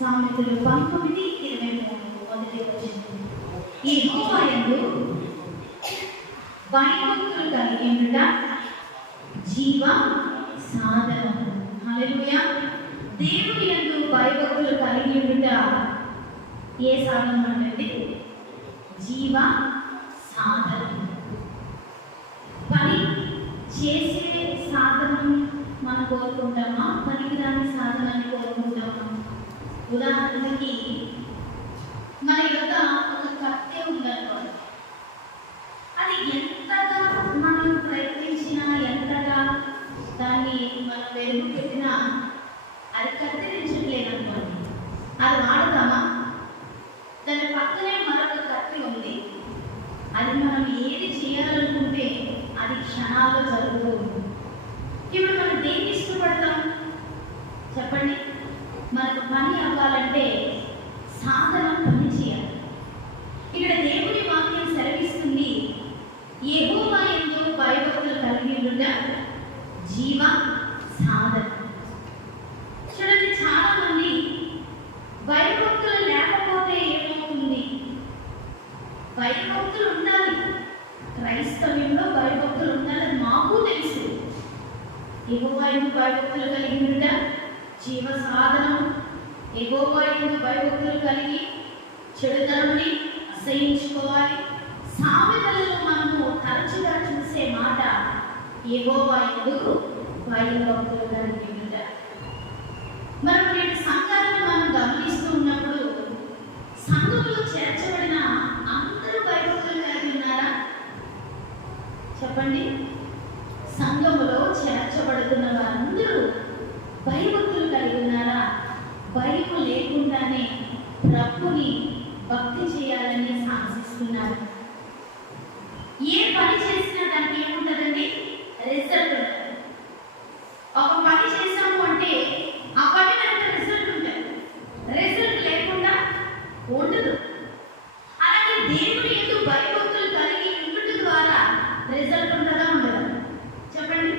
సామెతలు 19:23 మొదటి వచనం. యెహోవా యందు భయభక్తులు కలిగి ఉండుట జీవ సాధనము. హల్లెలూయా. దేవుని యందు భయభక్తులు కలిగి ఉండుట ఏ సాధనం అంటే జీవ సాధనం. పని చేసే సాధనం మనం కోరుకుంటామా, పనికిరాని సాధనాన్ని కోరుకుంటామా? ఉదాహరణకి మన యొక్క ఒక కత్తె ఉందనుకోండి, అది ఎంతగా మనం ప్రయత్నించినా, ఎంతగా దాన్ని మనం వెలుగు పెట్టినా అది కత్తిరించట్లేదనుకోండి, అది వాడతామా? దాని పక్కనే మరొక కత్తి ఉంది, అది మనం ఏది చేయాలనుకుంటే అది క్షణాల్లో జరుగుతూ ఉంది. ఇప్పుడు మనం దేన్ని ఇష్టపడతాం చెప్పండి? మనకు పని అవ్వాలంటే సాధనం పని చేయాలి. ఇక్కడ దేవుని వాక్యం సెలవిస్తుంది, యెహోవా యందు భయభక్తులు కలిగి ఉండుట జీవ సాధన. చూడండి, చాలా మంది భయభక్తులు లేకపోతే ఏమవుతుంది? భయభక్తులు ఉండాలి, క్రైస్తవ్యంలో భయభక్తులు ఉండాలని మాకు తెలుసు. యెహోవా యందు భయభక్తులు కలిగి ఉండుట జీవ సాధనం. యెహోవా యందు భయభక్తులు కలిగి చెడుతనాన్ని అసహించుకోవాలి. సామెతలలో మనము తరచుగా చూసే మాట యెహోవా యందు భయభక్తులు కలిగి ఉండుట. మనం నేటి సంఘాలను మనం గమనిస్తూ ఉన్నప్పుడు సంఘంలో చేర్చబడిన అందరూ భయభక్తులు కలిగి ఉన్నారా చెప్పండి? సంఘములో చేర్చబడుతున్న వారందరూ భయభక్తులు కలిగి ఉన్నారా? భయం లేకుండానే ప్రభుని భక్తి చేయాలని సాధిస్తున్నారు. ఏ పని చేసినా దానికి ఏముంటుందండి? రిజల్ట్ ఉంటుంది. ఒక పని చేసాము అంటే ఆ పని వెంట రిజల్ట్ ఉంటుంది. రిజల్ట్ లేకుండా ఉండదు. అలాగే దేవుని యందు భయభక్తులు కలిగి ఉండటం ద్వారా రిజల్ట్ ఉంటుందా ఉండదా చెప్పండి?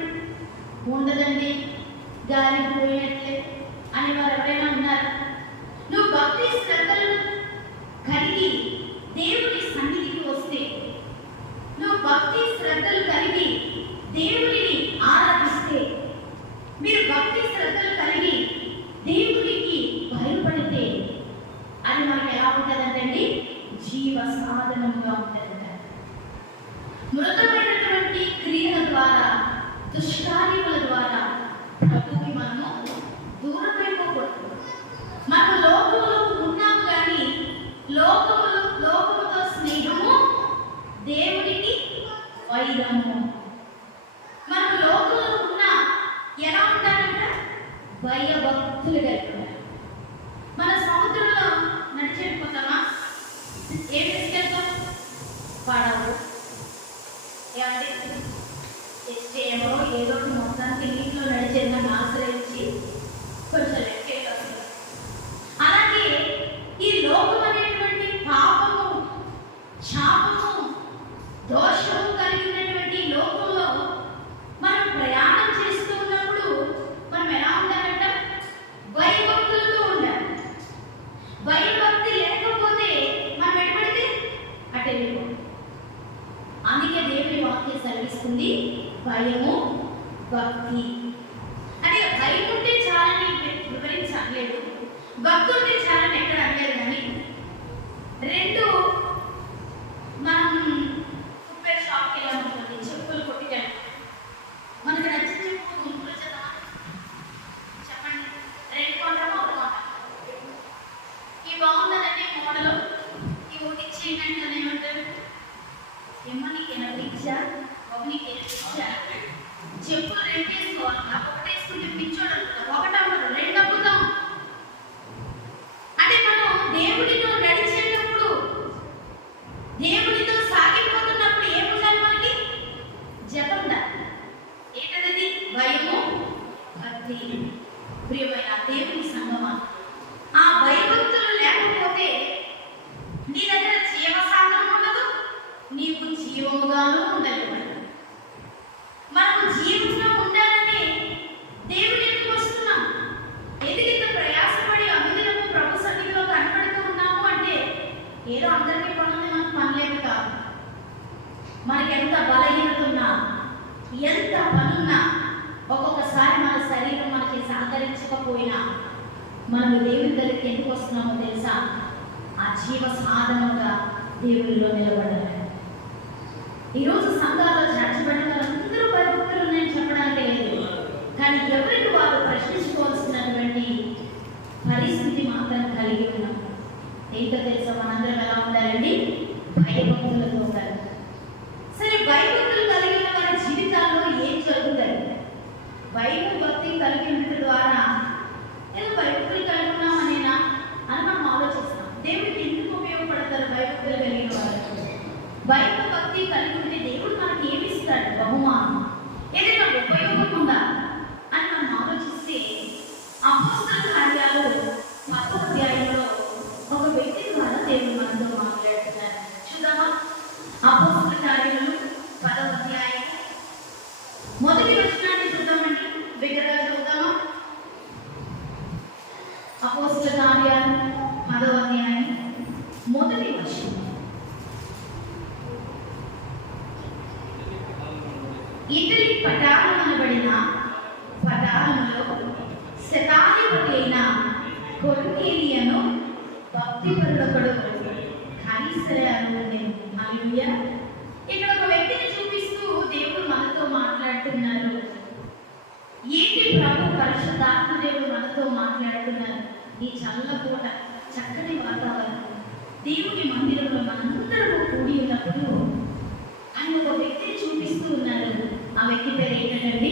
ఉండదండి. గాలి పోయినట్లే అని వారు ఎవరైనా ఉన్నారు? నువ్వు భక్తి శ్రద్ధలు కలిగి దేవుని సన్నిధికి వస్తే, నువ్వు భక్తి శ్రద్ధలు కలిగి దేవుడిని ఆరాధిస్తే, మీరు భక్తి శ్రద్ధలు కలిగి దేవునికి భయపడితే అది మనకి ఎలా ఉంటుందండి? జీవ సాధనంగా ఉంటుందంట. మృతమైనటువంటి క్రియల ద్వారా, దుష్కార్యముల ద్వారా ప్రభువుకి మనము దూరమైపోకూడదు. మనము లోకములో ఉన్నాము కానీ లోకముతో స్నేహము, దేవునికి వైరము. మనం లోకంలో ఉన్నా ఎలా ఉంటారంట? భయభక్తులు కలిగి. మన సముద్రంలో నడిచెళ్ళిపోతామా? ఏం తీసుకెళ్తాం? పడవు. ఏమంటే ఏమో ఏదో మొత్తానికి నీటిలో నడిచేదని ఆశ్రయించి కొంచెం లెక్కేస్తాం. అలాగే ఈ లోకం అనేటువంటి పాపము, శాపము, దోషము కలిగినటువంటి లోకంలో మనం ప్రయాణం చేస్తూ ఉన్నప్పుడు మనం ఎలా ఉండాలంట? భయభక్తులతో ఉండాలి. భయభక్తి లేకపోతే మనం ఎటుపడితే అటు వెళ్ళిపోతాం. అందుకే దేవుని వాక్యం సెలవిస్తుంది, భయము భక్తి. అంటే భయం ఉంటే చాలని వివరించలేదు, భక్తి ఉంటే చాలని ఎక్కడ అనలేదు. కానీ రెండు, మనం సూపర్ షాప్కి వెళ్ళామనుకోండి, చెప్పులు కొట్టించాలి, మనకు నచ్చిన చెప్పు ముగ్గురు చేద్దామా చెప్పండి? రెండు కొంటామా ఒకటి కొంటాం? ఈ బాగున్నదండి మోడలు, ఈ ఒకటి ఇచ్చేయండి అని ఏమంటారు? ఏమో నీకు ఎనభై ఇచ్చా, ఒక నీకు 8 ఇచ్చా, చెప్పులు 2 వేసుకోవాలి. ఒకటి వేసుకుంటే పిచ్చోడు అనుకుంటాం, ఒకటి అవ్వదు, 2 అమ్ముతాం. అంటే మనం దేవుడితో నడిచేటప్పుడు, దేవుడితో సాగిపోతున్నప్పుడు ఏముండాలి మనకి? జపం ఉండాలి. ఏంటది? భయము భక్తి. ప్రియమైన దేవుని సంగమా, ఆ భయభక్తులు లేకపోతే నీ దగ్గర జీవసాధనం ఉండదు, నీకు జీవముగాను ఉండదు. మనకు జీవంలో ఉండాలని మనం దేవుని దగ్గరికి ఎందుకు వస్తున్నామో తెలుసా? ఆ జీవ సాధనముగా దేవునిలో నిలబడాలి. ఈరోజు సంఘాల్లో చేర్చబడిన వారందరూ భయభక్తులు ఉన్నాయని చెప్పడానికి లేదు, కానీ ఎవరికి వారు ప్రశ్నించుకోవాల్సినటువంటి పరిస్థితి మాత్రం కలిగి ఉన్నాం. ఏంటో తెలుసా? మనందరం ఎలా ఉండాలండి? భయభక్తులతో ఉండాలి. సరే, భయభక్తులు కలిగిన వారి జీవితాల్లో ఏం జరుగుతుంది? భక్తి కలిగిన ద్వారా ఏదో భయభక్తులు కలిగి ఉన్నామనేనా అని మనం ఆలోచిస్తాం. దేవుడికి ఎందుకు ఉపయోగపడతారు భయభక్తులు కలిగిన వారు? భక్తి కలిగి ఉంటే దేవుడు మనకి ఏమి ఇస్తాడు? బహుమానం, ఏదైనా ఉపయోగం ఉందా అని మనం ఆలోచిస్తే, అపోస్తల కార్యాలు 10వ అధ్యాయంలో ఒక వ్యక్తి ద్వారా దేవుడు మనతో మాట్లాడుతున్నారు. చూద్దామా? అపోస్తల కార్యాలు 10వ అధ్యాయం మొదటి వచనాన్ని చూద్దామండి. విగ్రహాలు చూద్దామా? అపోస్తల కార్యాలు 10వ అధ్యాయం మొదటి వచనం. ఇటలీ పటాలం అనబడిన పటాలంలో శతాధిపతి అయిన కొర్నేలియను భక్తిపరుడొకడు కైసరయను ఉండెను. హల్లెలూయా. ఇక్కడ ఒక వ్యక్తిని చూపిస్తూ దేవుడు మనతో మాట్లాడుతున్నారు. ఏంటి ప్రభు పరిశుద్ధాత్మ దేవుడు మనతో మాట్లాడుతున్నారు? ఈ చల్లపూట చక్కటి వాతావరణం, దేవుని మందిరంలో మనందరూ కూడి ఉన్నప్పుడు ఆయన ఒక వ్యక్తిని చూపిస్తూ ఉన్నారు. ఆ వ్యక్తి పేరు ఏంటండి?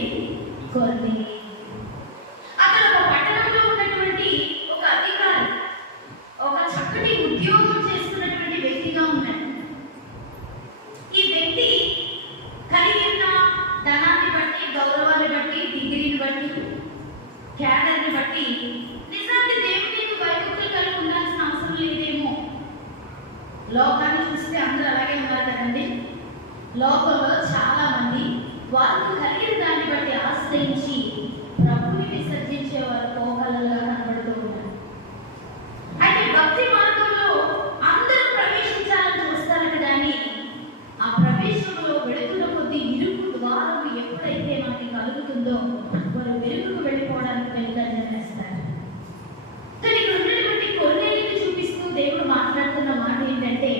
కొర్నేలియు. అతను ఒక పట్టణంలో ఉన్నటువంటి ఒక అధికారి, ఒక చక్కటి ఉద్యోగం చేస్తున్నటువంటి వ్యక్తిగా ఉన్నాడు. ఈ వ్యక్తి కలిగిన ధనాన్ని బట్టి, గౌరవాన్ని బట్టి, డిగ్రీని బట్టి, క్యాడర్ని బట్టి నిజానికి దేవుని భయభక్తులు కలిగి ఉండాల్సిన అవసరం లేదేమో. లోకాన్ని చూస్తే అందరూ అలాగే ఉన్నారు కదండి. లోకంలో చాలా మంది వారికి కలిగిన దాన్ని బట్టి ఆశ్రయించి ప్రభుని విసర్జించే వారు కోకలలుగా కనబడుతూ ఉన్నారు. అయితే భక్తి మార్గంలో అందరూ ప్రవేశించాలని చూస్తారట, కానీ ఆ ప్రవేశంలో వెళుతున్న కొద్దీ ఇరుకు ద్వారం ఎప్పుడైతే మనకి కలుగుతుందో వారు వెలుగుకు వెళ్ళిపోవడానికి వెళ్తారని చేస్తారు. కానీ ఇక్కడ ఉన్నటువంటి కొర్నేలియుని చూపిస్తూ దేవుడు మాట్లాడుతున్న మాట ఏంటంటే,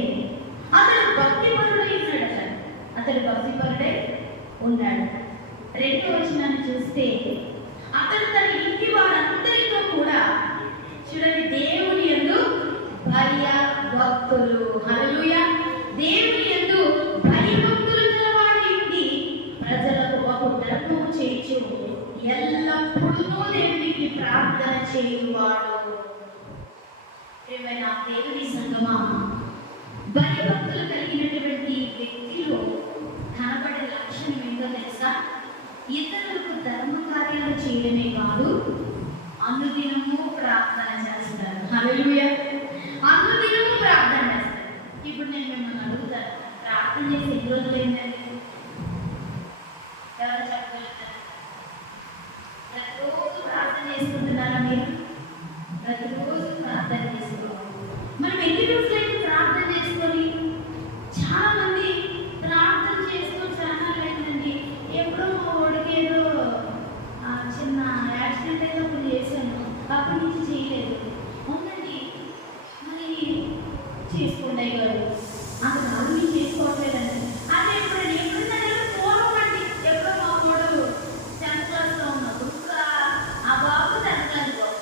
అతడు భక్తిపరుడై ఉన్నాడట. అతడు భక్తిపరుడై ఉన్నాడు. 2వ వచనాన్ని చూస్తే, అతడు తన ఇంటి వారందరితో కూడా చూడండి దేవుని యందు భయభక్తులు, హల్లెలూయా, దేవుని యందు భయభక్తులు గలవాడై ఉండి ప్రజలకు బహు ధర్మము చేయుచు ఎల్లప్పుడూ దేవునికి ప్రార్థన చేయువాడు. ప్రియమైన దేవుని సంగమా, భయభక్తులు కలిగినటువంటి వ్యక్తిలో కనబడే లక్షణం ఏంటో తెలుసా? ఇతరులకు ధర్మ కార్యాలు చేయడమే కాదు, అనుదినము ప్రార్థన చేస్తారు. హల్లెలూయా. అనుదినము ప్రార్థన చేస్తారు. ఇప్పుడు నేను మిమ్మల్ని అడుగుతాను, ప్రార్థన చేసి ఎన్ని రోజులు ఏంటండి? ఎవరు చెప్పగలుగుతారు? ప్రతిరోజు ప్రార్థన చేసుకుంటున్నారా మీరు? ప్రతిరోజు ప్రార్థన చేసుకోవాలి. మనం ఎన్ని రోజులైతే ప్రార్థన చేసుకొని, చాలా మంది ప్రార్థన చేసుకొని చాలా లేదండి, ఎప్పుడో మా వాడికి ఏదో చిన్న యాక్సిడెంట్ అయితే ఒకటి చేశాను, అప్పటి నుంచి చేయలేదు. అవునండి, మరి చేసుకోండి అయ్యారు, అసలు అవి చేసుకోవట్లేదండి. అదే ఇప్పుడు ఎప్పుడైనా పూర్వమండి, ఎప్పుడో మా వాడు 10th క్లాస్లో ఉన్నప్పుడు ఆ బాబు 10th క్లాస్ బాబు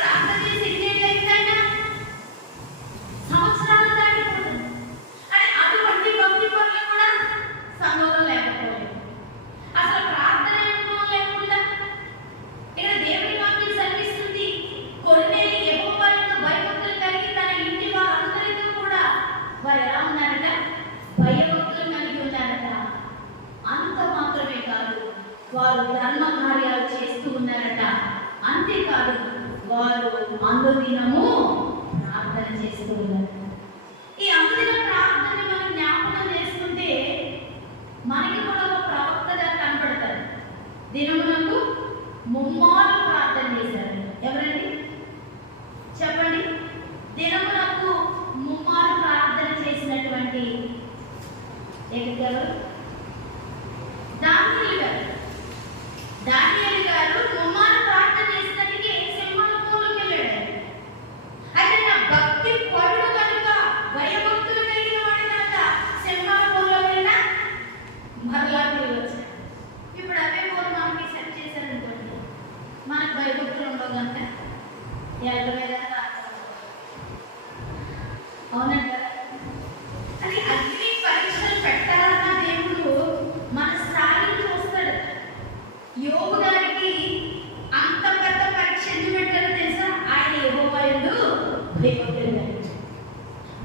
ప్రార్థన చేసి ఎన్ని అయిందంటే సంవత్సరాలు దాటిపోతుంది. అంటే అటువంటి భక్తి పనులు కూడా సంఘంలో లేకపోలేదు. అసలు ప్రార్థన అనుభవం లేకుండా ఇక్కడ దేవుని వాక్యం సెలవిస్తుంది, కొర్నేలియు యెహోవా యందు భయభక్తులు కలిగి తన ఇంటి వారందరితో కూడా వారు ఎలా ఉన్నారట? భయభక్తులు కలిగి ఉన్నారట. అంత మాత్రమే కాదు, వారు ధర్మ కార్యాలు చేస్తూ ఉన్నారట. అంతేకాదు, వారు అనుదినము ప్రార్థన చేస్తూ ఉన్నారు. ఈ అనుదిన ప్రార్థన మనం జ్ఞాపకం చేసుకుంటే మనకి కూడా ఒక ప్రవక్తగా కనపడతారు. దినమునకు 3 మార్లు ప్రార్థన చేశారు. ఎవరండి చెప్పండి? దినమునకు 3 మార్లు ప్రార్థన చేసినటువంటి ఎవరు? దానియేలు గారు. దానియేలు గారు 3 మార్లు ప్రార్థన చేసినందుకే ఎల్లవేళలా అవునంట. అది అగ్ని పరీక్షలు పెట్టాలన్న దేవుడు మన స్థాయిని చూస్తాడు. యోబు గారికి అంత పెద్ద పరీక్ష ఎందుకు పెట్టారో తెలుసా? ఆయన యెహోవా యందు భయభక్తులు కలిగి,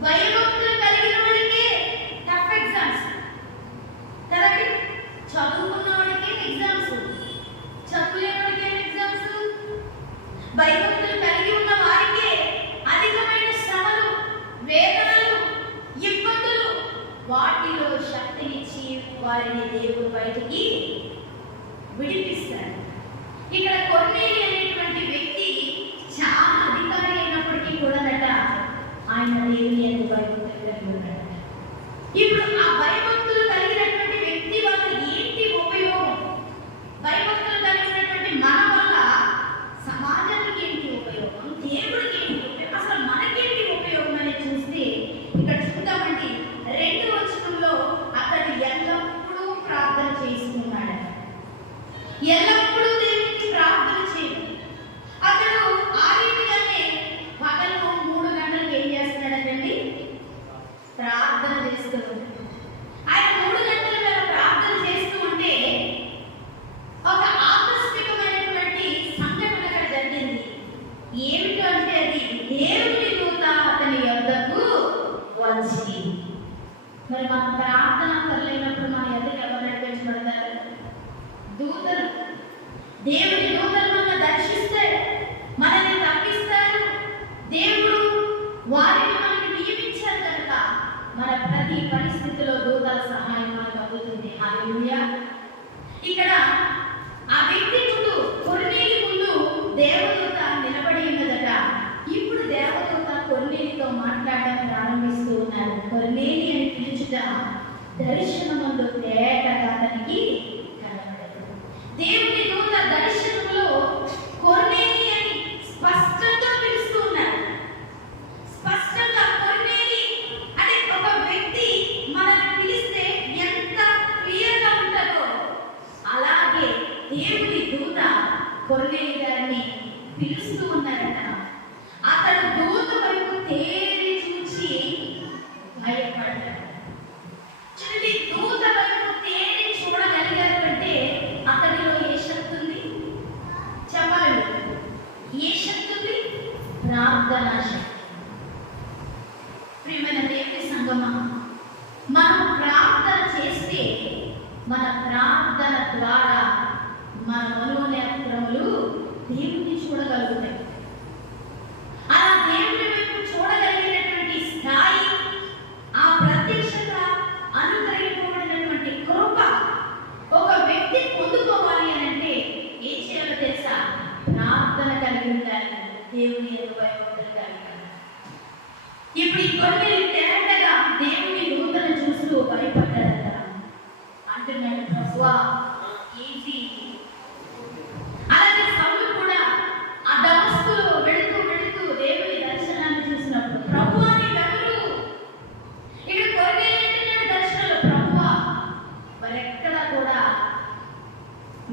భయభక్తులు కలిగిన వాడికి టఫ్ ఎగ్జామ్స్ కదండి. చదువుకున్న వాడికి ఎగ్జామ్స్, చదువులేని వాడికి ఎగ్జామ్స్. భయభక్తులు కలిగి ఉన్న వారికి అధికమైన శ్రమలు, వేదనలు, ఇబ్బందులు, వాటిలో శక్తినిచ్చి వారిని దేవుడు బయటికి విడిపిస్తాడు. ఇక్కడ కొర్నేలి అనేటువంటి వ్యక్తి చాలా అధికారి అయినప్పటికీ కూడానట ఆయన దేవుని యందు భయభక్తులు కలిగి ఉన్నాడు. ఇప్పుడు ఆ భయభక్తులు కలిగినటువంటి వ్యక్తి వల్ల ఏంటి ఉపయోగం? భయభక్తులు కలిగినటువంటి మన వల్ల సమాజానికి ఏంటి ఉపయోగం, దేవుడికి ఏంటి ఉపయోగం, అసలు మనకేంటి ఉపయోగం అని చూస్తే ఇక్కడ చూద్దామండి. 2వ వచనంలో అతడు ఎల్లప్పుడూ ప్రార్థన చేస్తున్నాడు. ఎల్లప్పుడూ దేవునికి ప్రార్థన చేయడు. అతడు ఆ రీతిగానే పగలు 3 గంటలకు ఏం చేస్తున్నాడండి? ప్రార్థన చేస్తూ ఉంటాడు. ఆయన 3 గంటల వేళ ప్రార్థన చేస్తూ ఉంటే ఒక ఆకస్మికమైనటువంటి సంఘటన అక్కడ జరిగింది. ఏమిటో అంటే అది దేవుని దూత అతని యొద్దకు వచ్చి. మరి మన ప్రార్థన పర్లేనప్పుడు మన ఎదురు ఎవరు నడిపించబడతారు? దూతలు. దేవుని దూతలు మనల్ని దర్శిస్తాడు, మనల్ని తప్పిస్తారు. దేవుడు వారిని మనకి నియమించారు కనుక మన ప్రతి పరిస్థితిలో దూతల సహాయం మనకు అందుతుంది. హల్లెలూయా. ఇక్కడ ఆ వ్యక్తి ముందు, కొర్నేలి ముందు దేవదూత నిలబడి ఉన్నదట. ఇప్పుడు దేవదూత కొర్నేలితో మాట్లాడడం ప్రారంభిస్తూ ఉన్నారు. కొర్నేలి అని పిలుచుట దర్శనమందు తేటగా అతనికి కనబడదు. దేవుని దూత దర్శనంలో కొర్నేలి అని స్పష్టంగా పిలుస్తూ ఉన్నారు. స్పష్టంగా కొర్నేలి అనే ఒక వ్యక్తి మనల్ని పిలిస్తే ఎంత క్లియర్గా ఉంటుందో అలాగే దేవుని దూత కొర్నేలి గారిని పిలుస్తూ ఉన్నారట. అతడు దూత వైపు తేరి చూచి భయపడ్డాడు. చూడండి, దూత వైపు తేరి చూడగలిగారు అంటే అతడిలో ఏ శక్తి ఉంది? చెప్పాలి, ఏ శక్తి ఉంది? ప్రార్థన శక్తి. ప్రియమైన దేవుని సంగమా, మనం ప్రార్థన చేస్తే మన ప్రార్థన ద్వారా మన మనోనేత్రములు దేవుని చూడగలుగుతాయి. అలా దేవుని వైపు చూడగలిగినటువంటి స్థాయి, ఆ ప్రత్యక్షత, అనుగ్రహింపబడినటువంటి కృప ఒక వ్యక్తి పొందుకోవాలి అని అంటే ఏం చేయాలో తెలుసా? ప్రార్థన కలిగి ఉండాలి, దేవుని యందు భయభక్తులు కలిగి ఉండాలి. ఇప్పుడు ఈ కొర్నేలి తేటగా దేవుని దూతను చూస్తూ భయపడ్డాడట. అంటున్నాడు, ప్రభువా ఏంటి? అలాగే సౌలు కూడా ఆ దమస్కులో వెళుతూ వెళుతూ దేవుని దర్శనాన్ని చూసినప్పుడు ప్రభువా నీవెవరు? ఇక్కడ కొర్నేలి అంటున్నాడు దర్శనంలో, ప్రభువా. మరెక్కడా కూడా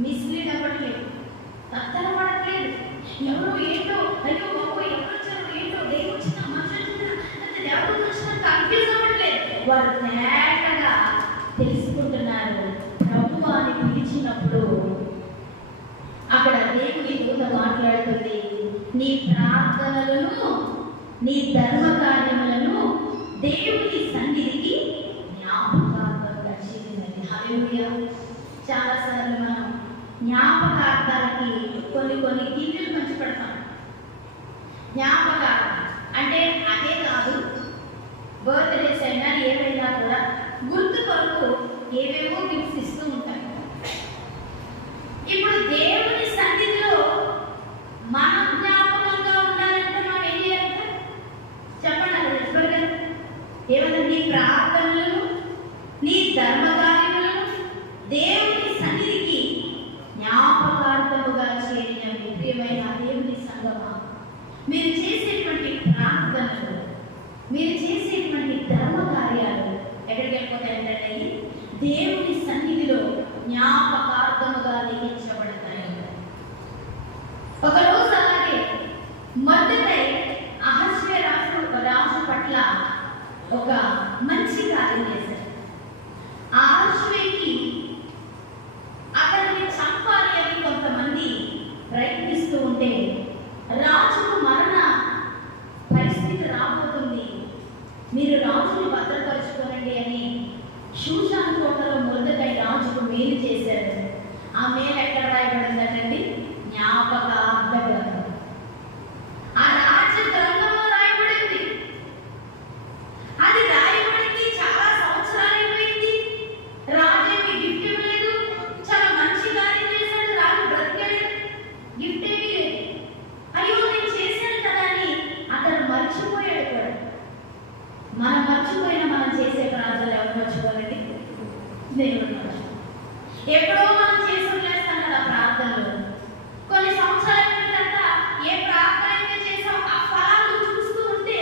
మిస్లీడ్ అవ్వట్లేదు, తత్తరపడట్లేదు. ఎవరు ఏంటో, అయ్యో బాబు ఎవరు వచ్చారు, ఏంటో దేవుడు వచ్చిన మనుషులు వచ్చిన దేవుడు వచ్చిన కన్ఫ్యూజ్ అవ్వట్లేదు. వారు తేటగా తెలుసుకుంటున్నారు. ప్రభువా అని పిలిచినప్పుడు అక్కడ దేవుని దూత మాట్లాడుతుంది, నీ ప్రార్థనలను, నీ ధర్మ కార్యములను దేవుని సన్నిధికి జ్ఞాపకార్థంగా చేసినది. హల్లెలూయా. చాలాసార్లు మనం జ్ఞాపకార్థాలకి కొన్ని గిన్నెలు పంచి పెడతాం. జ్ఞాపకార్థం అంటే అదే కాదు, బర్త్డేస్ అయినా ఏవైనా కూడా గుర్తు కొరకు ఏవేవో గిఫ్ట్స్ ఇస్తూ ఉంటాయి. ఇప్పుడు దేవుని సన్నిధిలో మన జ్ఞాపకంగా ఉండాలంటే మనం ఏం చేయాలి? చెప్పండి. అది ఏమన్నా నీ ప్రార్థనలను, నీ ధర్మ కార్యములను దేవుని సన్నిధికి జ్ఞాపకార్థముగా చేరిన ప్రియమైన దేవుని సంగమా, మీరు చేసేటువంటి ప్రార్థనలు, మీరు చేసేటువంటి ధర్మ కార్యాలు ఎక్కడికి వెళ్ళిపోతాయంటే దేవుని సన్నిధిలో జ్ఞాపకార్థముగా లిఖించబడతాయి. ఒకరోజు అలాగే మధ్య మీరు రాజుని భద్రపరుచుకోనండి అని షూషాను కోటలో మొర్దెకై రాజుకు మేలు చేశారు. ఆ మేలు ఎక్కడ రాయబడిందండి? జ్ఞాపకార్థ గ్రంథం. ఆ రాజ్య గ్రంథంలో రాయబడింది. అది రాయబడింది, చాలా సంవత్సరాలు అయిపోయింది. రాజేమి గిఫ్ట్ ఇవ్వలేదు, చాలా మంచి కార్యం చేశాడు, రాజు బ్రతికాడు, గిఫ్ట్ ఏమీ లేదు. అయ్యో నేను చేశాను కదా అని అతను మర్చిపోయాడు కూడా. మనం మర్చిపోయినా మనం చేసే ప్రార్థనలు ఎవరు మర్చిపోవాలండి? దేవుడు మర్చిపో. ఎప్పుడో మనం చేసి వదిలేస్తాం కదా ప్రార్థనలు. కొన్ని సంవత్సరాల తర్వాత ఏ ప్రార్థన అయితే చేసాం ఆ ఫలాలు చూస్తూ ఉంటే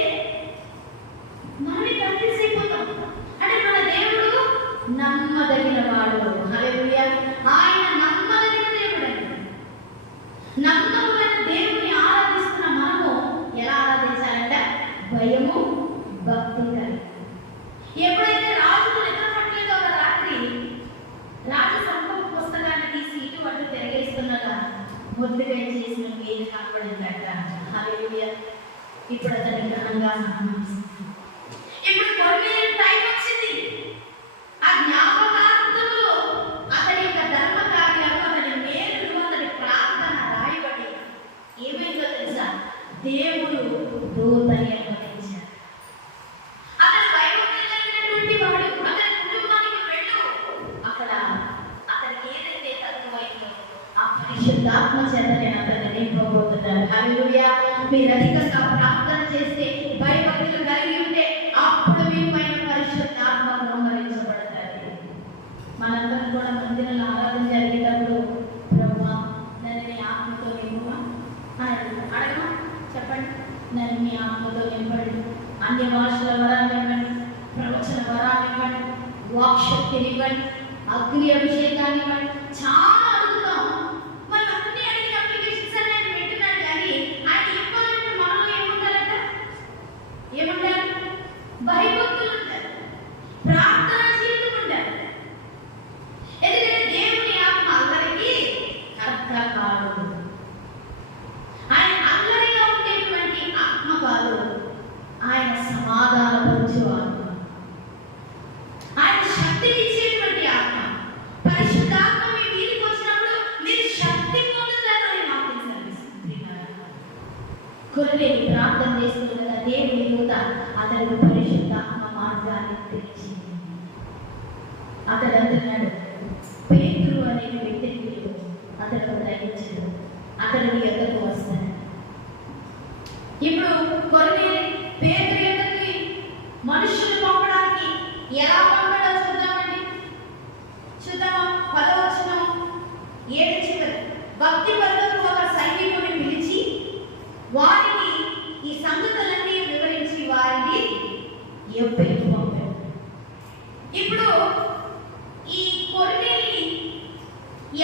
మనమే కన్ఫ్యూజ్ అయిపోతాం. అంటే మన దేవుడు నమ్మదగిన వాడు. హల్లెలూయా. ఆయన నమ్మదగిన దేవుడు అండి. నమ్మకమైన దేవుని ఆరాధిస్తున్న మనము ఎలా ఆరాధించాలంటే భయము భక్తి కలిగి. ఎప్పుడైతే రాజుకు నిద్ర పట్టలేదో ఒక రాత్రి రాజు సంకల్ప పుస్తకాన్ని తీసి ఇటు అటు తిరగేస్తున్నాగా మొర్దెకై చేసిన మేలు కనబడిందట. హల్లెలూయా. ఇప్పుడు అతని ఘనంగా సన్మానిస్తుంది. ఇప్పుడు కొర్నేలియు టైం వచ్చింది. ఆ జ్ఞాపకార్థంలో అతని యొక్క ధర్మ కార్యాలు, అతని మేలు, అతని ప్రార్థన రాయబడి ఏమైందో తెలుసా? దేవుడు దూతని అనుమతించాడు. అతని వైభవమైనటువంటి వాడు. అతని కుటుంబానికి వెళ్ళు. అక్కడ అతనికి ఏదైతే తక్కువైందో ఆ పరిశుద్ధాత్మ చేత నేను అతన్ని నింపబోతున్నాను. హల్లెలూయా. మీరు అధికంగా ప్రార్థన చేస్తే, భయభక్తులు కలిగి ఉంటే అప్పుడు మీ పైన పరిశుద్ధాత్మ కుమ్మరించబడతారు. మనందరం కూడా మందిరంలో ఆరాధన జరిగేటప్పుడు ప్రభువా నన్ను నీ ఆత్మతో నింపుమా అని అడగమా? చెప్పండి. నన్ను మీ ఆత్మతో నింపండి, అన్య భాషల వరాన్ని ఇవ్వండి, ప్రవచన వరాన్ని ఇవ్వండి, వాక్శక్తిని ఇవ్వండి, అగ్ని అభిషేకాన్ని ఇవ్వండి. చాలా అడుగుతాం. మనం అన్ని అడిగిన అప్లికేషన్స్ అని ఆయన పెట్టినాడు. కానీ ఆయన ఇవ్వాలంటే మనలో ఏముంటారట? ఏముంటారు? భయభక్తులు ఉంటారు, ప్రార్థన జీవితం ఉంటారు. ఎందుకంటే దేవుని ఆత్మ అందరికీ కర్త కాదు. ఆయన అల్లరిగా ఉండేటువంటి ఆత్మ కాదు, ఆయన సమాధానపరిచే ఆత్మ, ఆయన శక్తిని ఇచ్చేటువంటి ఆత్మ. పరిశుద్ధాత్మ మీ మీదకి వచ్చినప్పుడు మీరు శక్తి పొందుతారని నాకు తెలుస్తుంది. కొర్నేలియు ప్రార్థన చేస్తుండగా దేవుని దూత అతనికి పరిశుద్ధాత్మ మార్గాన్ని తెలియజేసింది. అతడు అంటున్నాడు, పేతురు అనే వ్యక్తిని అతడు గ్రహించాడు, అతడు నీ యొద్దకు వస్తాడు. ఇప్పుడు కొర్నేలియు పేతురు యొద్దకి మనుషులు పంపడానికి ఎలా పంపడో చూద్దామండి. చూద్దామా? 10వ వచనం 7 చివరి. భక్తి పరులకు ఒక సైనికుని పిలిచి వారికి ఈ సంగతులన్నీ వివరించి వారిని యొప్పేకు పంపాడు. ఇప్పుడు ఈ కొర్నేలియు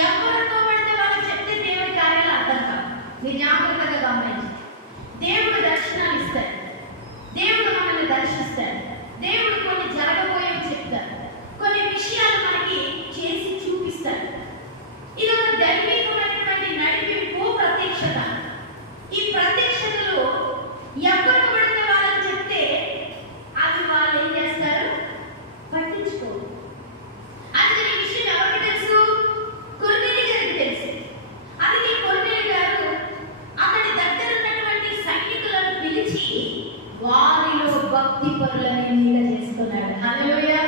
ఎవరితో పడితే వాళ్ళు చెప్తే దేవుడి కార్యాలు అర్థం కాదు. మీరు జాగ్రత్తగా గమనించండి. దేవుడు దర్శనాలు ఇస్తాడు, దేవుడు మనల్ని దర్శిస్తాడు, దేవుడు కొన్ని జరగబోయేవి చెప్తాడు, కొన్ని విషయాలు మనకి చేసి చూపిస్తాడు. ఇది ఒక దైవికమైనటువంటి నడిపింపు, ప్రత్యక్షత. ఈ ప్రత్యక్షతలో ఎవరికి పడితే వాళ్ళని చెప్తే అది వాళ్ళు ఏం చేస్తారు? పట్టించుకోరు. అందుకని ఈ విషయం ఎవరికి తెలుసు? కొర్నేలియు గారికి తెలుసు. అందుకే కొర్నేలియు గారు అతని దగ్గర ఉన్నటువంటి సైనికులను పిలిచి వారిలో భక్తి పరులని ఎన్నిక చేసుకున్నాడు. హల్లెలూయా.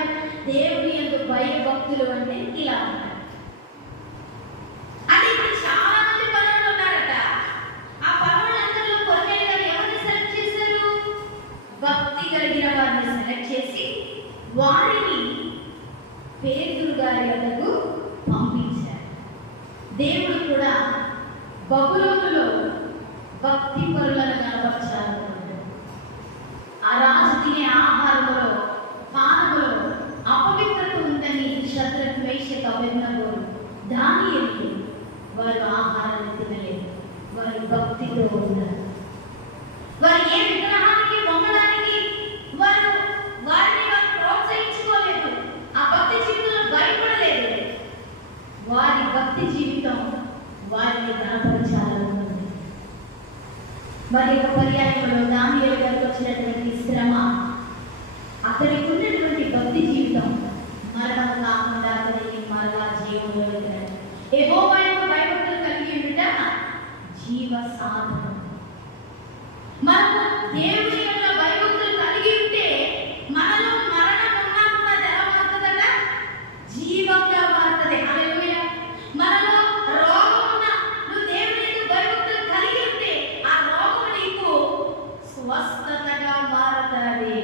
దేవుని యందు భయభక్తులు అంటే ఇలా ఉంటారు. అది ఇప్పుడు చాలా మంది పనులు ఉన్నారట. ఆ పనులందరిలో కొర్నేలియు గారు ఎవరిని సెలెక్ట్ చేశారు? భక్తి కలిగిన వారిని సెలెక్ట్ చేసి వారిని పేతురు గారి వద్దకు పంపించారు. దేవుడు కూడా బబులోనులో భక్తి పరులను కనపరచాలనుకున్నాడు. ఆ రాజు తినే ఆహారంలో, పానములో అపవిత్రత ఉందని శద్రక్, మేషక్, అబేద్నెగోలు, దానియేలు వారు ఆహారాన్ని తినలేదు. వారు భక్తితో ఉన్నారు. వారు ఏ విగ్రహానికి పొందడానికి వారిని ప్రోత్సహించుకోలేదు. ఆ భక్తి జీవితంలో భయపడలేదు. వారి భక్తి జీవితం వారిని కనపరచాలనుకుంది. మరి ఒక పర్యాయంలో దానియేలు గారికి వచ్చినటువంటి శ్రమ అతనికి ఉన్నటువంటి భక్తి జీవితం మరణం కాకుండా అతనికి మరలా జీవంలో ఎదురాడు. యెహోవా యొక్క భయభక్తులు కలిగి ఉండుట జీవ సాధనం. మనము దేవుని యొక్క భయభక్తులు కలిగి ఉంటే మనలో మరణం ఉన్నా కూడా ఎలా మారుతుందట? జీవంగా మారుతుంది. హల్లెలూయా. మనలో రోగం ఉన్నా నువ్వు దేవుని యొక్క భయభక్తులు కలిగి ఉంటే ఆ రోగం నీకు స్వస్థతగా మారుతుంది.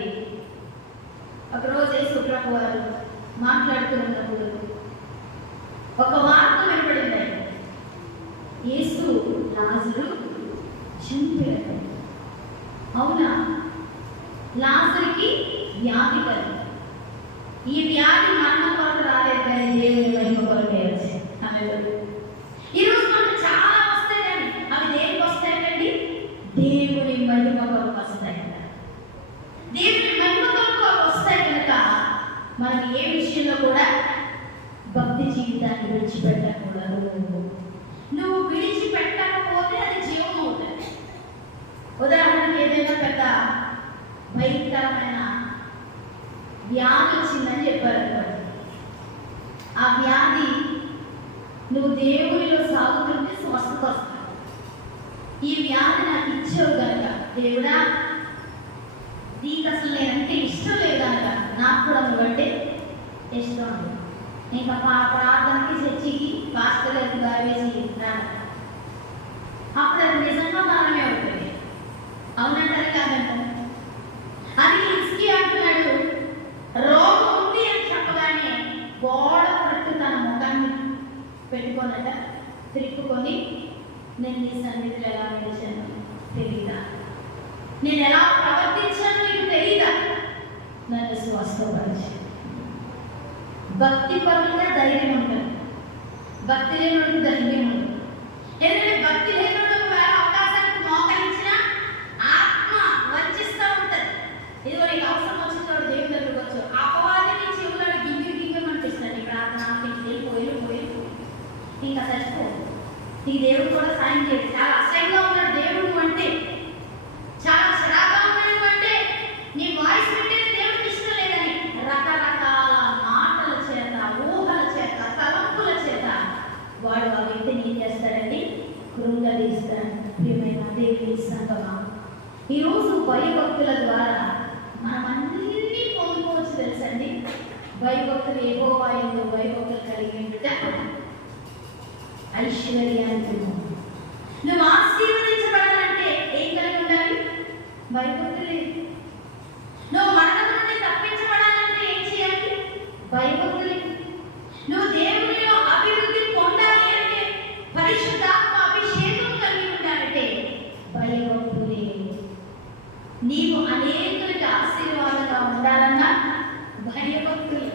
ఒకరోజు యేసు ప్రభు వారు మాట్లాడుతున్నప్పుడు ఒక వార్త వినపడింది. యేసు లాజరు చనిపోయాడు. అవునా? లాజరుకి వ్యాధి కలిగింది. ఈ వ్యాధి మరణం కొరకు రాలేదు, కానీ దేవుని మహిమ కొరకే వచ్చింది. హల్లెలూయా. ఈరోజు మనకు చాలా వస్తాయి, కానీ అవి దేనికి వస్తాయండి? దేవుని మహిమ కొరకు వస్తాయి. దేవుని మహిమ కొరకు వస్తాయి కనుక మనకి ఏ విషయంలో కూడా భక్తి జీవితాన్ని విడిచిపెట్టకూడదు. నువ్వు విడిచిపెట్టకపోతే అది జీవం అవుతుంది. ఉదాహరణకి ఏదైనా పెద్ద భయంకరమైన వ్యాధి వచ్చిందని చెప్పారు అనుకోండి. ఆ వ్యాధి నువ్వు దేవునిలో సాగుతుంటే స్వస్థత వస్తుంది. ఈ వ్యాధి నాకు ఇచ్చావు కనుక దేవుడా, నీకు అసలు నేనంటే ఇష్టం లేదు కనుక నాకు కూడా నువ్వంటే ఇష్టం ఉంది. ఇంకా ప్రార్థనకి చర్చికి పాస్టర్లకు వేసి రాను. అప్పుడు అది నిజంగా మరణమే అవుతుంది. అవునంటారు కాదంటారు. అది హిజ్కియా అంటున్నాడు, రోగం ఉంది అని చెప్పగానే గోడ పట్టు తన ముఖాన్ని పెట్టుకోనట తిరుపుకొని, నేను నీ సన్నిధిలో ఎలా నిలిచాను తెలీదా? నేను ఎలా ప్రవర్తించాను నీకు తెలీదా? నన్ను స్వస్థపరిచాను. భక్తి పరులుగా ధైర్యం ఉంటుంది, భక్తి లేనుడికి ధైర్యం ఉంటుంది. ఎందుకంటే భక్తి లేనుడికి వేరే అవకాశానికి మోకరించిన ఆత్మ వంచిస్తూ ఉంటుంది. ఇది కూడా నీకు అవసరం వచ్చినప్పుడు దేవుని దగ్గరకు వచ్చు. అపవాదిని చెవులో గింగిం అనిపిస్తుంది. ప్రార్థన పోయి ఇంకా చచ్చిపో. ఈ దేవుడు కూడా సాయం చేయడు. చాలా అసహ్యంగా ఉన్నాడు దేవుడు అంటే, చాలా చిరాగా ఉన్నాడు అంటే, నీ వాయిస్ పెట్టేది దేవుడికి ఇష్టం లేదని రకరకాల మాటల చేత, ఊహల చేత, తలంపుల చేత వాడు ఆ వ్యక్తిని ఏం చేస్తాడండి? కృంగదీస్తాడు. ప్రియమైన దేవుని సంగమా, ఈరోజు భయభక్తుల ద్వారా మనం అన్నింటినీ పొందుకోవచ్చు తెలుసండి. భయభక్తులు యెహోవా యందు భయభక్తులు కలిగి ఉండుట ఐశ్వర్యానికి మూలం. నువ్వు ఆశీర్వదించబడాలంటే ఏం కలిగి ఉండాలి? భయభక్తులే. నువ్వు మరణం నుండి తప్పించబడాలంటే ఏం చేయాలి? భయభక్తులే. నువ్వు దేవునిలో అభివృద్ధి పొందాలి అంటే, పరిశుద్ధాత్మ అభిషేకం కలిగి ఉండాలంటే భయభక్తులే. నీవు అనేకులకు ఆశీర్వాదంగా ఉండాలన్నా భయభక్తులు.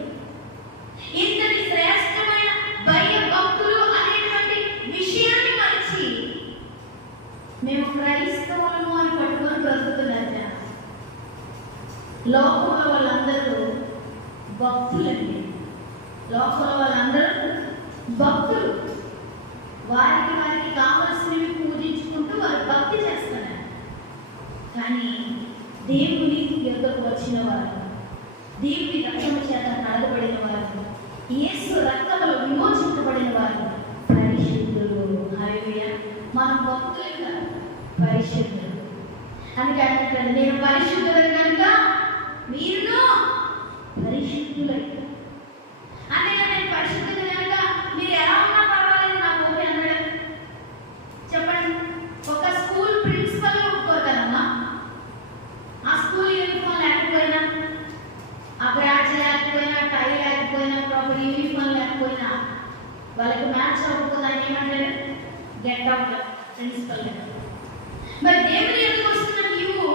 ఇంతటి శ్రేష్టమైన భయభక్తులు అనేటువంటి విషయాన్ని మరిచి మేము క్రైస్తవులము అని పట్టుకొని బ్రతుకుతున్నారు జనం. లోకంలో వాళ్ళందరూ భక్తులండి. లోకంలో వాళ్ళందరూ భక్తులు. వారికి కావలసినవి పూజించుకుంటూ వారు భక్తి చేస్తున్నారు. కానీ దేవుని యొద్దకు వచ్చిన వారు, దేవుని రక్తము చేత కడగబడిన వారు, యేసు రక్తములో విమోచించబడిన వారు పరిశుద్ధులు. హల్లెలూయా. మనం భక్తులు కాదు, పరిశుద్ధులు. అందుకే నేను పరిశుద్ధులను కనుక మీరును పరిశుద్ధులై. అందుకే నేను పరిశుద్ధులు కనుక మీరు ఎలా ఉన్నా పర్వాలేదు నాకు ఓకే అన్నాడు. చెప్పండి, ఒక స్కూల్ ప్రిన్సిపల్ ఒప్పుకోరు కదమ్మా. ఆ స్కూల్ యూనిఫామ్ లేకపోయినా, ఆ బ్యాడ్జ్ లేకపోయినా, టై లేకపోయినా, ప్రాపర్ యూనిఫామ్ లేకపోయినా, వాళ్ళకి మ్యాచ్ అవ్వకపోతే ఏమంటారు? Get out principal. మరి దేవుని ఎందుకు వస్తున్న నీవు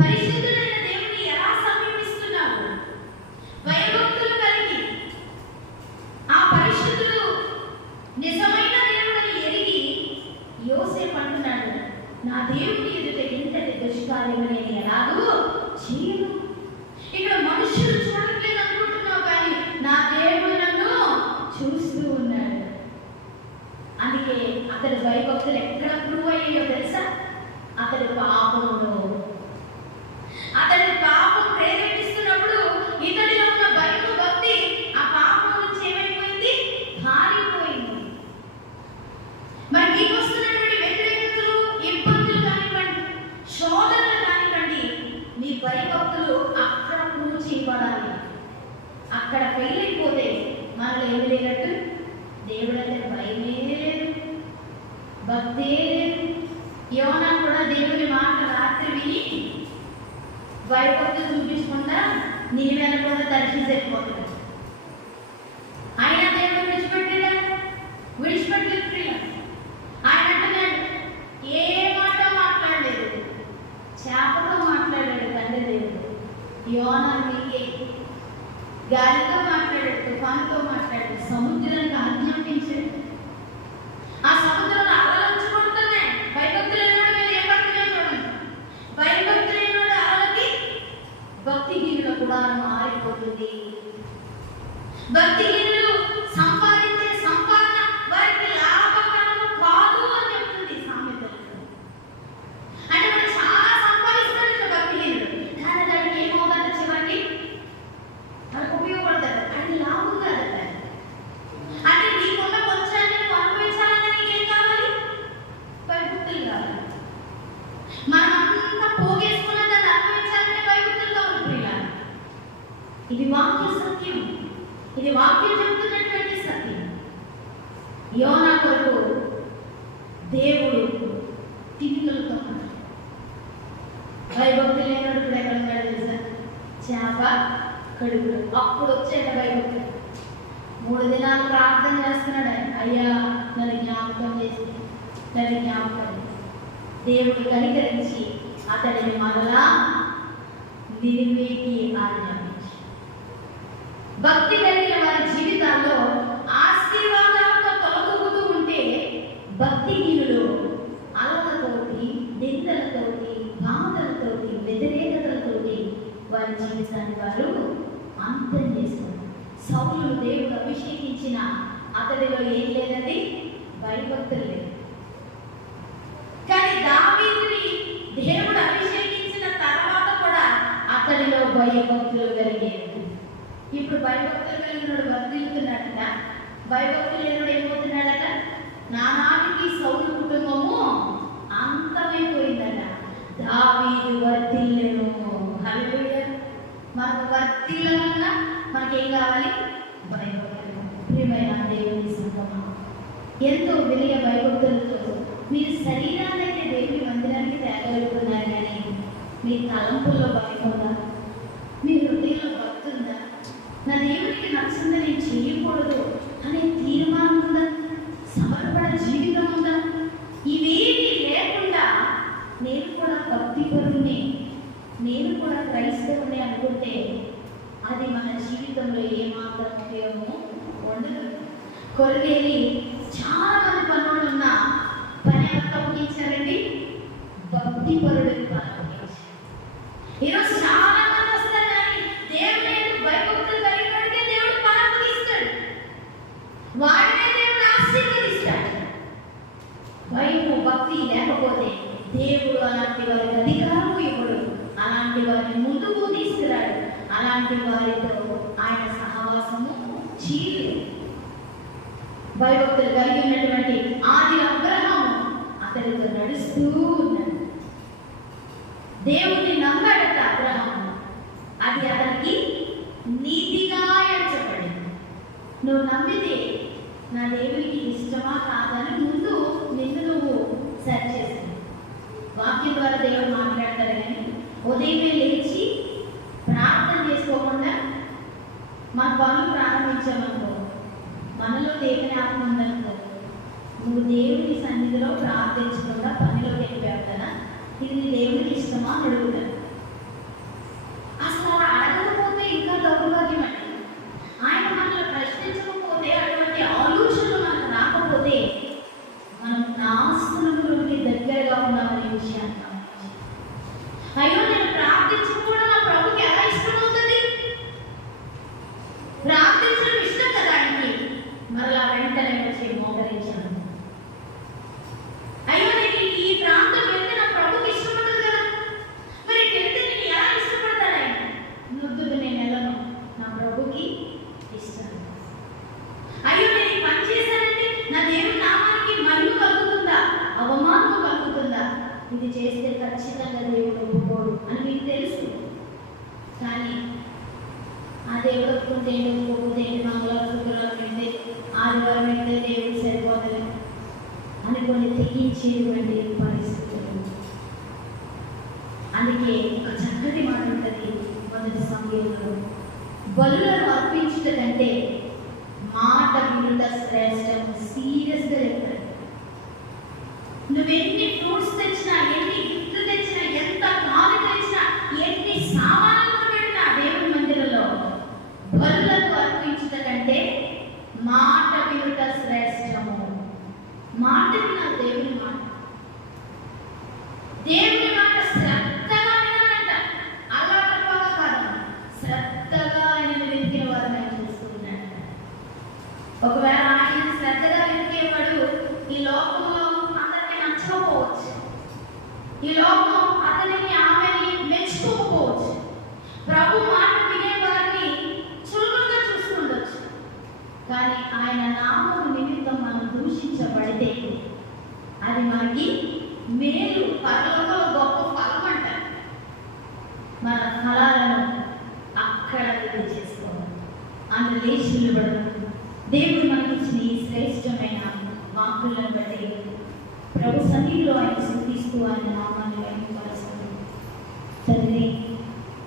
పరిశుద్ధులైన దేవుని ఎలా సమీపిస్తున్నావు? భయభక్తులు కలిగి ఆ పరిశుద్ధుడు నిజమైన దేవుడిని ఎరిగి యోసేపు అంటున్నాడు, నా దేవుని ఎదుట ఇంతటి దుష్కార్యము నేను ఎలాగూ చేయను. ఇక్కడ మనుషులు చూడట్లేదు అనుకుంటున్నావు, కానీ నా దేవుడు నన్ను చూస్తూ ఉన్నాడు. అందుకే అతడి భయభక్తులు ఎక్కడ ప్రూవ్ అయ్యాయో తెలుసా? అతడి పాపం ప్రేరేపిస్తున్నప్పుడు భక్తే లేదు. యోనా కూడా దేవుని మాట రాత్రి విని భయభక్తులు చూపించకుండా నీవేళ కూడా దర్శించకపోతాడు. ఆయన దేవుడు విడిచిపెట్టలేదు ప్రియ. ఆయన అంటున్నాడు, ఏ మాట మాట్లాడలేదు, చేపతో మాట్లాడాడు తండ్రి దేవుడు. యోనా మీకే గాలితో మాట్లాడాడు, తుఫానుతో మాట్లాడాడు, సముద్రానికి ఆజ్ఞాపించాడు. ఆ సముద్రంలో అలలు కొడుతున్నాయి. భయభక్తులైన మీద ఏ భక్తులే చూడండి. భయభక్తులైన అలలకి భక్తిహీనుల కూడా మారిపోతుంది. భక్తిహీనులు సంపాదించే సంపాదన వారికి లాభకరము కాదు అని చెప్తుంది సామెతలు. అంటే మనం చాలా సంపాదిస్తాడు భక్తిహీనుడు, కానీ దానికి ఏమవుతుందో చివరికి మనకు ఉపయోగపడతాడు, అది లాభం కాదట. అంటే నీకున్న కొంచాన్ని నువ్వు అనుభవించాలంటే నీకేం కావాలి? భయభక్తులు కావాలి. మనం అంతా పోగేసుకున్న దాన్ని అనుభవించాలంటే భయభక్తులు కావాలి ప్రియుల. ఇది వాక్య సత్యం, ఇది వాక్యం చెప్తున్నటువంటి సత్యం. యోనా కొరకు దేవుడు తిమింగలతో భయభక్తులు లేనప్పుడు కూడా ఎక్కడ ఉన్నాడు తెలుసా? చేప కడుగుడు. అప్పుడు వచ్చాక భయభక్తులు 3 దినాలు ప్రార్థన చేస్తున్నాడు ఆయన. అయ్యా నన్ను జ్ఞాపకం చేసి, నన్ను జ్ఞాపకం. దేవుడు కనికరించి అతడిని మరలా నిలిపేకి ఆజ్ఞాపించి. భక్తి కలిగిన వారి జీవితాల్లో ఆశీర్వాదాలతో తొలతూగుతూ ఉంటే భక్తిహీనులు అలకతోటి, నిందలతోటి, బాధలతోటి, వ్యతిరేకతలతోటి వారి జీవితాన్ని వారు అంతం చేసుకున్నారు. సౌలు దేవుడు అభిషేకించిన అతడిలో ఏం లేదండి? భయభక్తులు లేదు. కానీ దావీదుని దేవుడు అభిషేకించిన తర్వాత కూడా అతడిలో భయభక్తులు కలిగేది. ఇప్పుడు భయభక్తులు కలిగినోడు వర్ధిల్లుతున్నాడట, భయభక్తులు లేనుడు ఏమవుతున్నాడట? నానాటికి సౌలు కుటుంబము అంతమైపోయిందట. దావీదు వర్ధిల్లెను. హల్లెలూయా. మనకు వర్ధిల్లాలన్నా మనకేం కావాలి? భయభక్తులు. ప్రియమైన దేవుని సంగమా, ఎంతో వినయ భయభక్తులతో మీరు శరీరాన్ని అయితే దేవుని మందిరానికి తేగలుగుతున్నారు, కానీ మీ తలంపుల్లో భయం ఉందా? మీ హృదయంలో భక్తి ఉందా? నా దేవునికి నచ్చింది నేను చేయకూడదు అనే తీర్మానం ఉందా? సమర్పణ జీవితం ఉందా? ఇవేమీ లేకుండా నేను కూడా భక్తిపరుని, నేను కూడా క్రైస్తవుని అనుకుంటే అది మన జీవితంలో ఏమాత్రం ఉపయోగము ఉండదు. కొరకేలి చాలా మంది పనులు ఉన్న పని ఎవరు తప్పించారండి? భక్తిపరుడికి పని తప్పించారు. ఈరోజు చాలా మంది వస్తారు, కానీ దేవుడు భయభక్తులు కలిగిన వాడికే దేవుడు పని అప్పగిస్తాడు, వాడినే దేవుడు ఆశీర్వదిస్తాడు. భయము భక్తి లేకపోతే దేవుడు అలాంటి వారికి అధికారం ఇవ్వడు, అలాంటి వారిని ముందుకు తీసుకురాడు, అలాంటి వారితో ఆయన సహవాసము చేయడు. భయభక్తులు కలిగి ఉన్నటువంటి ఆది అబ్రహాము అతడితో నడుస్తూ ఉన్నాడు. దేవుడిని నమ్మాడట అబ్రహాము, అది అతనికి నీతిగా ఎంచబడింది. నువ్వు నమ్మితే నా దేవునికి ఇష్టమా కాదని ముందు నిన్ను నువ్వు సరి చేస్తావు. వాక్యం ద్వారా దేవుడు మాట్లాడతాడు, కానీ ఉదయమే లేచి ప్రార్థన చేసుకోకుండా మన పనులు ప్రారంభించామనుకో, మనలో దేవుని ఆత్మ ఉందనుకో, నువ్వు దేవుని సన్నిధిలో ప్రార్థించకుండా పనిలో వెళ్ళిపోయావు కదా, ఇది దేవునికి ఇష్టమా అని అడుగుతాను. అసలు అలా అడగకపోతే ఇంకా దౌర్భాగ్యం అండి. ఆయన మనల్ని ప్రశ్నించకపోతే, అటువంటి ఆలోచనలు మనకు రాకపోతే మనం నాశనంలోకి దగ్గరగా ఉన్నామనే విషయాన్ని గమనించాలి. అయ్యో నేను ప్రార్థించడం కూడా నా ప్రభుకి ఎలా ఇష్టమవుతుంది? ప్రార్థించడం ఇష్టం కదా ఆయనకి, మరలా వెంటనే వచ్చి మోకరించాను. అయ్యో నేను ఈ ప్రాంతం వెళ్తే నా ప్రభుకి ఇష్టపడదు కదా, మరి వెళ్తే నేను ఎలా ఇష్టపడతాను? ఆయన నొద్దు, నేను వెళ్ళను, నా ప్రభుకి ఇష్టం. అయ్యో నేను ఈ పని చేశానంటే నా దేవుని నామానికి మహిమ కలుగుతుందా, అవమానం కలుగుతుందా? ఇది చేస్తే ఖచ్చితంగా దేవుడు ఒప్పుకోడు అని మీకు తెలుసు. కానీ ఆ దేవుడు ఒప్పుకుంటే ఒప్పుకోకపోతే మంగళవారం శుక్రవారం వెళ్తే ఆదివారం వెళ్తే దేవుడు సరిపోతుంది అని కొన్ని తెగించేటువంటి పరిస్థితులు. అందుకే ఒక చక్కటి మాట ఉంటుంది మొదటి సమయంలో, బలులను అర్పించుట కంటే మాట వినుట శ్రేష్టం. సీరియస్గా చెప్తాడు. నువ్వెన్ని ఫ్రూట్స్ తెచ్చినా, ఎన్ని గిఫ్ట్లు తెచ్చినా, ఎంత కాలు తెచ్చినా, ఎన్ని సామాన్లు పెట్టినా దేవుని మందిరంలో బలులకు అర్పించుట కంటే మాట వినుట శ్రేష్టము. మాట వినాలి, దేవుని మాట. దేవుని మాట శ్రద్ధగా వినాలంట. అలా తప్పగా కాదు, శ్రద్ధగా ఆయన వెతికే వారు ఆయన చూస్తున్నాడు. ఒకవేళ ఆయన శ్రద్ధగా వెతికేవాడు ఈ లోకంలో అందరికీ నచ్చకపోవచ్చు, ఈ లోకం అతనికి ఆమెని మెచ్చుకోకపోవచ్చు, ప్రభు మాట వినే వారిని చురుకుగా చూస్తుండొచ్చు. కానీ ఆయన నామం నిమిత్తం మనం దూషించబడితే అది మనకి మేలు, పరలోకంలో గొప్ప ఫలం అంటారు. మన ఫలాలను అక్కడ చేసుకోవాలి, అందులో పడదు. దేవుడు మనకిచ్చిన ఈ శ్రేష్టమైన వాక్కులను బట్టి ప్రభు సన్నిధిలో ఆయన స్తుతిస్తూ ఆయన నామాన్ని